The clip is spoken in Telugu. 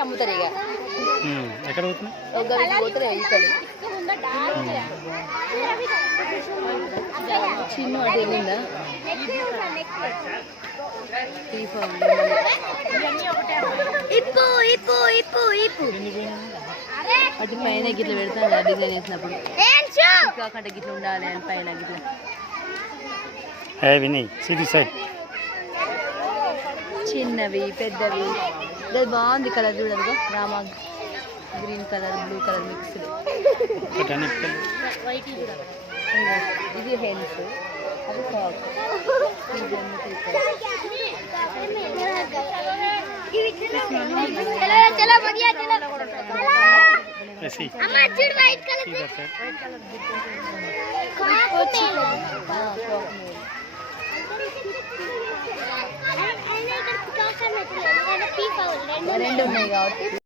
అమ్ముతారు ఇక ఎక్కడ పోతుంది చిన్న అటు వెళ్ళిందా అటు పైన గిట్ల పెడతాను డిజైన్ వేసినప్పుడు కాకుండా గిట్ల ఉండాలి అని పైన గిట్ల వినయ్ సిటీ సైడ్ చిన్నవి పెద్దవి అది బాగుంది కలర్ చూడదు Rama green colour blue colour mix ఇది హెన్స్ అది ఫ్రాక్ రెండు ఉన్నాయి కాబట్టి